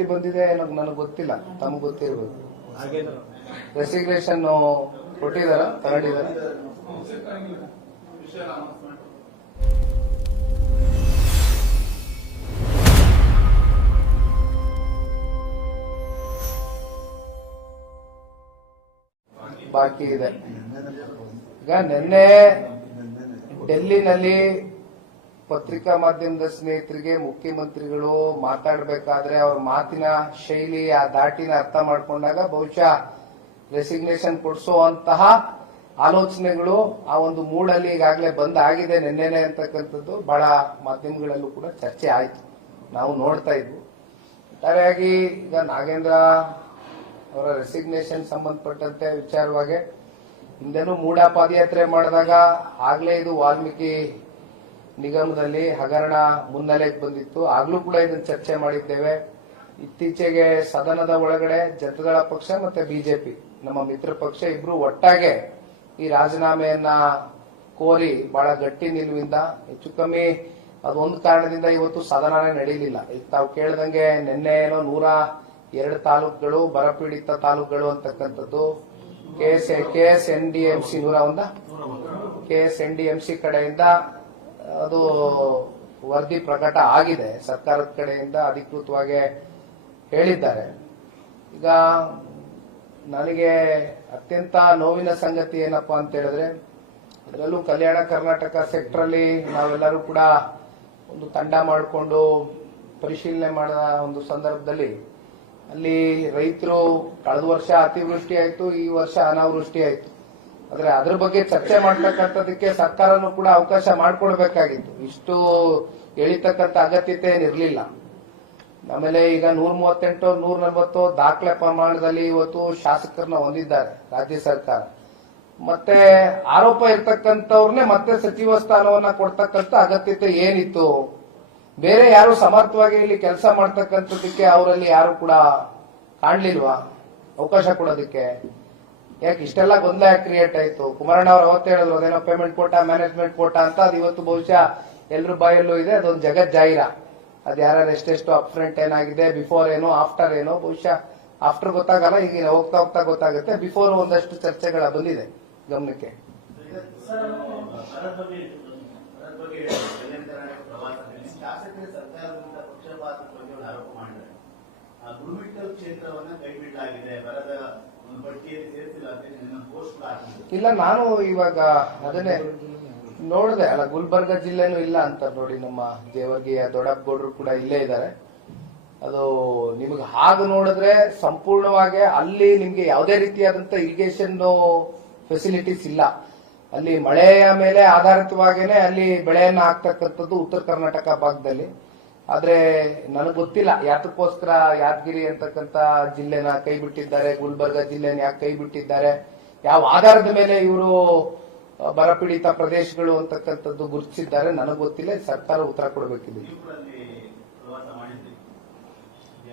ಮಾಹಿತಿ ಬಂದಿದೆ ನನಗೆ ಗೊತ್ತಿಲ್ಲ, ತಮಗೆ ಗೊತ್ತಿರಬೇಕು. ರೆಸಿಗ್ನೇಷನ್ ಕೊಟ್ಟಿದಾರ, ತಗೊಂಡಿದಾರ? ಬಾಕಿ ಇದೆ. ಈಗ ನಿನ್ನೆ ಡೆಲ್ಲಿನಲ್ಲಿ ಪತ್ರಿಕಾ ಮಾಧ್ಯಮದ ಸ್ನೇಹಿತರಿಗೆ ಮುಖ್ಯಮಂತ್ರಿಗಳು ಮಾತಾಡಬೇಕಾದ್ರೆ ಅವ್ರ ಮಾತಿನ ಶೈಲಿ, ಆ ದಾಟಿನ ಅರ್ಥ ಮಾಡ್ಕೊಂಡಾಗ ಬಹುಶಃ ರೆಸಿಗ್ನೇಷನ್ ಕೊಡಿಸುವಂತಹ ಆಲೋಚನೆಗಳು ಆ ಒಂದು ಮೂಡಲ್ಲಿ ಈಗಾಗಲೇ ಬಂದಾಗಿದೆ ನಿನ್ನೆನೆ ಅಂತಕ್ಕಂಥದ್ದು ಬಹಳ ಮಾಧ್ಯಮಗಳಲ್ಲೂ ಕೂಡ ಚರ್ಚೆ ಆಯಿತು, ನಾವು ನೋಡ್ತಾ ಇದ್ವು. ಒಟ್ಟಾರೆಯಾಗಿ ಈಗ ನಾಗೇಂದ್ರ ಅವರ ರೆಸಿಗ್ನೇಷನ್ ಸಂಬಂಧಪಟ್ಟಂತೆ ವಿಚಾರವಾಗಿ ಹಿಂದೆನೂ ಮೂಡ ಪಾದಯಾತ್ರೆ ಮಾಡಿದಾಗ ಆಗ್ಲೇ ಇದು ವಾಲ್ಮೀಕಿ ನಿಗಮದಲ್ಲಿ ಹಗರಣ ಮುನ್ನೆಲೆಗೆ ಬಂದಿತ್ತು, ಆಗ್ಲೂ ಕೂಡ ಇದನ್ನು ಚರ್ಚೆ ಮಾಡಿದ್ದೇವೆ. ಇತ್ತೀಚೆಗೆ ಸದನದ ಒಳಗಡೆ ಜನತಾದಳ ಪಕ್ಷ ಮತ್ತೆ ಬಿಜೆಪಿ ನಮ್ಮ ಮಿತ್ರ ಪಕ್ಷ ಇಬ್ರು ಒಟ್ಟಾಗೆ ಈ ರಾಜೀನಾಮೆಯನ್ನ ಕೋರಿ ಬಹಳ ಗಟ್ಟಿ ನಿಲುವಿಂದ, ಹೆಚ್ಚು ಕಮ್ಮಿ ಅದೊಂದು ಕಾರಣದಿಂದ ಇವತ್ತು ಸದನನೇ ನಡೆಯಲಿಲ್ಲ. ಈಗ ತಾವು ಕೇಳ್ದಂಗೆ ನಿನ್ನೆ ಏನೋ 102 ತಾಲೂಕುಗಳು ಬರಪೀಡಿತ ತಾಲೂಕುಗಳು ಅಂತಕ್ಕಂಥದ್ದು KSNDMC 101 KSNDMC ಕಡೆಯಿಂದ ಅದು ವರದಿ ಪ್ರಕಟ ಆಗಿದೆ, ಸರ್ಕಾರದ ಕಡೆಯಿಂದ ಅಧಿಕೃತವಾಗಿ ಹೇಳಿದ್ದಾರೆ. ಈಗ ನನಗೆ ಅತ್ಯಂತ ನೋವಿನ ಸಂಗತಿ ಏನಪ್ಪಾ ಅಂತ ಹೇಳಿದ್ರೆ, ಅದರಲ್ಲೂ ಕಲ್ಯಾಣ ಕರ್ನಾಟಕ ಸೆಕ್ಟರ್ ಅಲ್ಲಿ ನಾವೆಲ್ಲರೂ ಕೂಡ ಒಂದು ತಂಡ ಮಾಡಿಕೊಂಡು ಪರಿಶೀಲನೆ ಮಾಡಿದ ಒಂದು ಸಂದರ್ಭದಲ್ಲಿ ಅಲ್ಲಿ ರೈತರು ಕಳೆದ ವರ್ಷ ಅತಿವೃಷ್ಟಿ ಆಯಿತು, ಈ ವರ್ಷ ಅನಾವೃಷ್ಟಿ ಆಯಿತು. ಆದ್ರೆ ಅದ್ರ ಬಗ್ಗೆ ಚರ್ಚೆ ಮಾಡ್ತಕ್ಕಂಥದಕ್ಕೆ ಸರ್ಕಾರನೂ ಕೂಡ ಅವಕಾಶ ಮಾಡಿಕೊಡ್ಬೇಕಾಗಿತ್ತು, ಇಷ್ಟು ಎಳಿತಕ್ಕಂಥ ಅಗತ್ಯತೆ ಏನಿರಲಿಲ್ಲ. ಆಮೇಲೆ ಈಗ 138 140 ದಾಖಲೆ ಪ್ರಮಾಣದಲ್ಲಿ ಇವತ್ತು ಶಾಸಕರನ್ನ ಹೊಂದಿದ್ದಾರೆ ರಾಜ್ಯ ಸರ್ಕಾರ. ಮತ್ತೆ ಆರೋಪ ಇರ್ತಕ್ಕಂಥವ್ರನ್ನೇ ಮತ್ತೆ ಸಚಿವ ಸ್ಥಾನವನ್ನ ಕೊಡ್ತಕ್ಕಂಥ ಅಗತ್ಯತೆ ಏನಿತ್ತು? ಬೇರೆ ಯಾರು ಸಮರ್ಥವಾಗಿ ಇಲ್ಲಿ ಕೆಲಸ ಮಾಡ್ತಕ್ಕಂಥದಕ್ಕೆ ಅವರಲ್ಲಿ ಯಾರು ಕೂಡ ಕಾಣ್ಲಿಲ್ವಾ ಅವಕಾಶ ಕೊಡೋದಕ್ಕೆ? ಯಾಕೆ ಇಷ್ಟೆಲ್ಲ ಗೊಂದಲ ಕ್ರಿಯೇಟ್ ಆಯ್ತು? ಕುಮಾರಣ್ಣ ಅವರು ಅವತ್ತು ಹೇಳಿದ್ರು ಅದೇನೋ ಪೇಮೆಂಟ್ ಕೋಟಾ, ಮ್ಯಾನೇಜ್ಮೆಂಟ್ ಕೋಟಾ ಅಂತ. ಅದು ಇವತ್ತು ಬಹುಶಃ ಎಲ್ರ ಬಾಯಲ್ಲೂ ಇದೆ, ಅದೊಂದು ಜಗತ್ ಜಾಹಿರ. ಅದು ಯಾರು ಎಷ್ಟೆಷ್ಟು ಅಪ್ ಫ್ರಂಟ್ ಏನಾಗಿದೆ, ಬಿಫೋರ್ ಏನೋ ಆಫ್ಟರ್ ಏನೋ, ಬಹುಶಃ ಆಫ್ಟರ್ ಗೊತ್ತಾಗಲ್ಲ, ಈಗ ಹೋಗ್ತಾ ಹೋಗ್ತಾ ಗೊತ್ತಾಗುತ್ತೆ. ಬಿಫೋರ್ ಒಂದಷ್ಟು ಚರ್ಚೆಗಳ ಬಂದಿದೆ ಗಮನಕ್ಕೆ. ಇಲ್ಲ, ನಾನು ಇವಾಗ ಅದನ್ನೇ ನೋಡಿದೆ ಅಲ್ಲ, ಗುಲ್ಬರ್ಗ ಜಿಲ್ಲೆನೂ ಇಲ್ಲ ಅಂತ ನೋಡಿ, ನಮ್ಮ ಜೇವರ್ಗಿಯ ದೊಡ್ಡಪ್ಪಗೌಡರು ಕೂಡ ಇಲ್ಲೇ ಇದ್ದಾರೆ. ಅದು ನಿಮಗೆ ಹಾಗೆ ನೋಡಿದ್ರೆ ಸಂಪೂರ್ಣವಾಗಿ ಅಲ್ಲಿ ನಿಮ್ಗೆ ಯಾವುದೇ ರೀತಿಯಾದಂತ ಇರಿಗೇಷನ್ ಫೆಸಿಲಿಟೀಸ್ ಇಲ್ಲ. ಅಲ್ಲಿ ಮಳೆಯ ಮೇಲೆ ಆಧಾರಿತವಾಗೇನೆ ಅಲ್ಲಿ ಬೆಳೆಯನ್ನ ಹಾಕ್ತಕ್ಕಂಥದ್ದು ಉತ್ತರ ಕರ್ನಾಟಕ ಭಾಗದಲ್ಲಿ. ಆದ್ರೆ ನನಗೆ ಗೊತ್ತಿಲ್ಲ ಯಾತಕ್ಕೋಸ್ಕರ ಯಾದಗಿರಿ ಅಂತಕ್ಕಂಥ ಜಿಲ್ಲೆನ ಕೈ ಬಿಟ್ಟಿದ್ದಾರೆ, ಗುಲ್ಬರ್ಗ ಜಿಲ್ಲೆನ ಯಾಕೆ ಕೈ ಬಿಟ್ಟಿದ್ದಾರೆ, ಯಾವ ಆಧಾರದ ಮೇಲೆ ಇವರು ಬರಪೀಡಿತ ಪ್ರದೇಶಗಳು ಅಂತಕ್ಕಂಥದ್ದು ಗುರುತಿಸಿದ್ದಾರೆ ನನಗೆ ಗೊತ್ತಿಲ್ಲ. ಸರ್ಕಾರ ಉತ್ತರ ಕೊಡಬೇಕಿದೆ.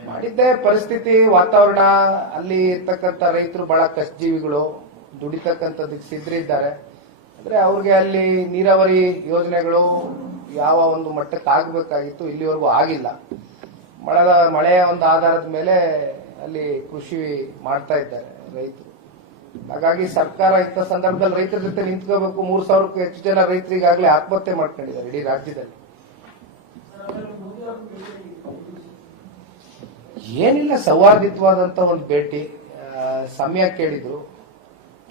ಮಾಡಿದ್ದೆ ಪರಿಸ್ಥಿತಿ, ವಾತಾವರಣ, ಅಲ್ಲಿ ಇರ್ತಕ್ಕಂಥ ರೈತರು ಬಹಳ ಕಷ್ಟಜೀವಿಗಳು, ದುಡಿತಕ್ಕಂಥದ್ದಕ್ಕೆ ಸಿದ್ಧರಿದ್ದಾರೆ. ಅಂದ್ರೆ ಅವ್ರಿಗೆ ಅಲ್ಲಿ ನೀರಾವರಿ ಯೋಜನೆಗಳು ಯಾವ ಒಂದು ಮಟ್ಟಕ್ಕೆ ಆಗಬೇಕಾಗಿತ್ತು ಇಲ್ಲಿವರೆಗೂ ಆಗಿಲ್ಲ. ಮಳೆಯ ಒಂದು ಆಧಾರದ ಮೇಲೆ ಅಲ್ಲಿ ಕೃಷಿ ಮಾಡ್ತಾ ಇದ್ದಾರೆ ರೈತರು. ಹಾಗಾಗಿ ಸರ್ಕಾರ ಇಂಥ ಸಂದರ್ಭದಲ್ಲಿ ರೈತರ ಜೊತೆ ನಿಂತ್ಕೋಬೇಕು. 3,000ಕ್ಕೂ ಹೆಚ್ಚು ಜನ ರೈತರಿಗಾಗಲೇ ಆತ್ಮಹತ್ಯೆ ಮಾಡ್ಕೊಂಡಿದ್ದಾರೆ ಇಡೀ ರಾಜ್ಯದಲ್ಲಿ. ಏನಿಲ್ಲ, ಸೌಹಾರ್ದಿತವಾದಂತ ಒಂದು ಭೇಟಿ, ಸಮಯ ಕೇಳಿದ್ರು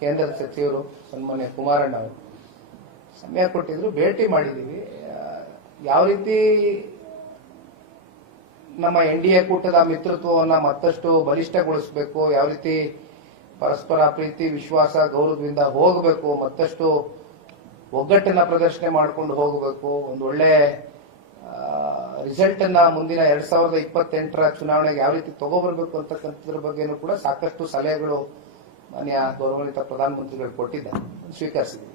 ಕೇಂದ್ರ ಸಚಿವರು ಸನ್ಮಾನ್ಯ ಕುಮಾರಣ್ಣ ಅವರು, ಸಮಯ ಕೊಟ್ಟಿದ್ರು, ಭೇಟಿ ಮಾಡಿದೀವಿ. ಯಾವ ರೀತಿ ನಮ್ಮ NDA ಕೂಟದ ಮಿತ್ರತ್ವವನ್ನ ಮತ್ತಷ್ಟು ಬಲಿಷ್ಠಗೊಳಿಸಬೇಕು, ಯಾವ ರೀತಿ ಪರಸ್ಪರ ಪ್ರೀತಿ ವಿಶ್ವಾಸ ಗೌರವದಿಂದ ಹೋಗಬೇಕು, ಮತ್ತಷ್ಟು ಒಗ್ಗಟ್ಟನ್ನ ಪ್ರದರ್ಶನ ಮಾಡಿಕೊಂಡು ಹೋಗಬೇಕು, ಒಂದು ಒಳ್ಳೆ ರಿಸಲ್ಟ್ ಅನ್ನ ಮುಂದಿನ 2028ರ ಚುನಾವಣೆಗೆ ಯಾವ ರೀತಿ ತಗೋಬರ್ಬೇಕು ಅಂತಕ್ಕಂಥದ್ರ ಬಗ್ಗೆನೂ ಕೂಡ ಸಾಕಷ್ಟು ಸಲಹೆಗಳು ಮಾನ್ಯ ಗೌರವಾನ್ವಿತ ಪ್ರಧಾನಮಂತ್ರಿಗಳು ಕೊಟ್ಟಿದ್ದಾರೆ, ಸ್ವೀಕರಿಸಿದ್ದೀವಿ.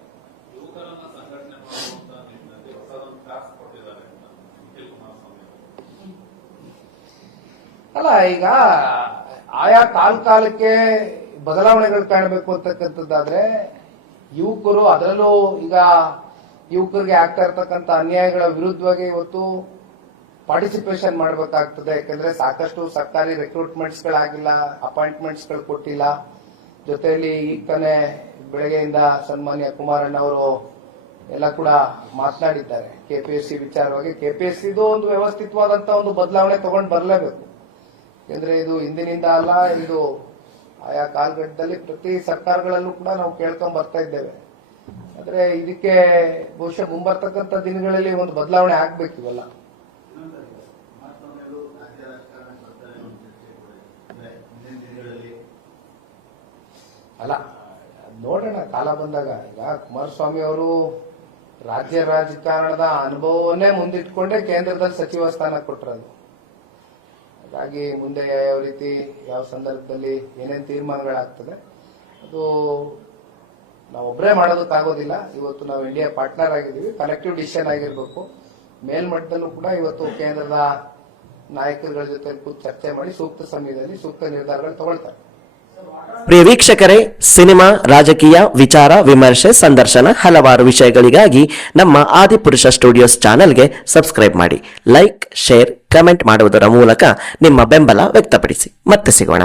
ಅಲ್ಲ, ಈಗ ಆಯಾ ಕಾಲಕ್ಕೆ ಬದಲಾವಣೆಗಳು ಕಾಣಬೇಕು ಅಂತಕ್ಕಂಥದ್ದಾದ್ರೆ ಯುವಕರು, ಅದರಲ್ಲೂ ಈಗ ಯುವಕರಿಗೆ ಆಗ್ತಾ ಇರ್ತಕ್ಕಂಥ ಅನ್ಯಾಯಗಳ ವಿರುದ್ಧವಾಗಿ ಇವತ್ತು ಪಾರ್ಟಿಸಿಪೇಷನ್ ಮಾಡಬೇಕಾಗ್ತದೆ. ಯಾಕಂದ್ರೆ ಸಾಕಷ್ಟು ಸರ್ಕಾರಿ ರಿಕ್ರೂಟ್ಮೆಂಟ್ಸ್ಗಳಾಗಿಲ್ಲ, ಅಪಾಯಿಂಟ್ಮೆಂಟ್ಸ್ಗಳು ಕೊಟ್ಟಿಲ್ಲ. ಜೊತೆಯಲ್ಲಿ ಈಗ ತಾನೇ ಬೆಳಗ್ಗೆಯಿಂದ ಸನ್ಮಾನ್ಯ ಕುಮಾರಣ್ಣ ಅವರು ಎಲ್ಲ ಕೂಡ ಮಾತನಾಡಿದ್ದಾರೆ ಕೆಪಿಎಸ್ಸಿ ವಿಚಾರವಾಗಿ. ಕೆಪಿಎಸ್ಸಿದು ಒಂದು ವ್ಯವಸ್ಥಿತವಾದಂತ ಒಂದು ಬದಲಾವಣೆ ತಗೊಂಡು ಬರಲೇಬೇಕು. ಯಾಕಂದ್ರೆ ಇದು ಇಂದಿನಿಂದ ಅಲ್ಲ, ಇದು ಆಯಾ ಕಾಲಘಟ್ಟದಲ್ಲಿ ಪ್ರತಿ ಸರ್ಕಾರಗಳಲ್ಲೂ ಕೂಡ ನಾವು ಕೇಳ್ಕೊಂಡ್ ಬರ್ತಾ ಇದ್ದೇವೆ. ಆದ್ರೆ ಇದಕ್ಕೆ ಬಹುಶಃ ಮುಂಬರ್ತಕ್ಕಂಥ ದಿನಗಳಲ್ಲಿ ಒಂದು ಬದಲಾವಣೆ ಆಗ್ಬೇಕು. ಇವೆಲ್ಲ ಅಲ್ಲ, ನೋಡೋಣ ಕಾಲ ಬಂದಾಗ. ಈಗ ಕುಮಾರಸ್ವಾಮಿ ಅವರು ರಾಜ್ಯ ರಾಜಕಾರಣದ ಅನುಭವವನ್ನೇ ಮುಂದಿಟ್ಕೊಂಡೇ ಕೇಂದ್ರದಲ್ಲಿ ಸಚಿವ ಸ್ಥಾನ ಕೊಟ್ಟರದು. ಹಾಗಾಗಿ ಮುಂದೆ ಯಾವ ರೀತಿ ಯಾವ ಸಂದರ್ಭದಲ್ಲಿ ಏನೇನು ತೀರ್ಮಾನಗಳಾಗ್ತದೆ ಅದು ನಾವೊಬ್ಬರೇ ಮಾಡೋದಕ್ಕಾಗೋದಿಲ್ಲ. ಇವತ್ತು ನಾವು ಇಂಡಿಯಾ ಪಾರ್ಟ್ನರ್ ಆಗಿದ್ದೀವಿ, ಕಲೆಕ್ಟಿವ್ ಡಿಸಿಷನ್ ಆಗಿರ್ಬೇಕು. ಮೇಲ್ಮಟ್ಟದಲ್ಲೂ ಕೂಡ ಇವತ್ತು ಕೇಂದ್ರದ ನಾಯಕರುಗಳ ಜೊತೆ ಕೂತು ಚರ್ಚೆ ಮಾಡಿ ಸೂಕ್ತ ಸಮಯದಲ್ಲಿ ಸೂಕ್ತ ನಿರ್ಧಾರಗಳು ತಗೊಳ್ತಾರೆ. ಪ್ರಿಯ ವೀಕ್ಷಕರೇ, ಸಿನಿಮಾ, ರಾಜಕೀಯ, ವಿಚಾರ, ವಿಮರ್ಶೆ, ಸಂದರ್ಶನ ಹಲವಾರು ವಿಷಯಗಳಿಗಾಗಿ ನಮ್ಮ ಆದಿಪುರುಷ ಸ್ಟುಡಿಯೋಸ್ ಚಾನೆಲ್ಗೆ ಸಬ್ಸ್ಕ್ರೈಬ್ ಮಾಡಿ. ಲೈಕ್, ಶೇರ್, ಕಮೆಂಟ್ ಮಾಡುವುದರ ಮೂಲಕ ನಿಮ್ಮ ಬೆಂಬಲ ವ್ಯಕ್ತಪಡಿಸಿ. ಮತ್ತೆ ಸಿಗೋಣ.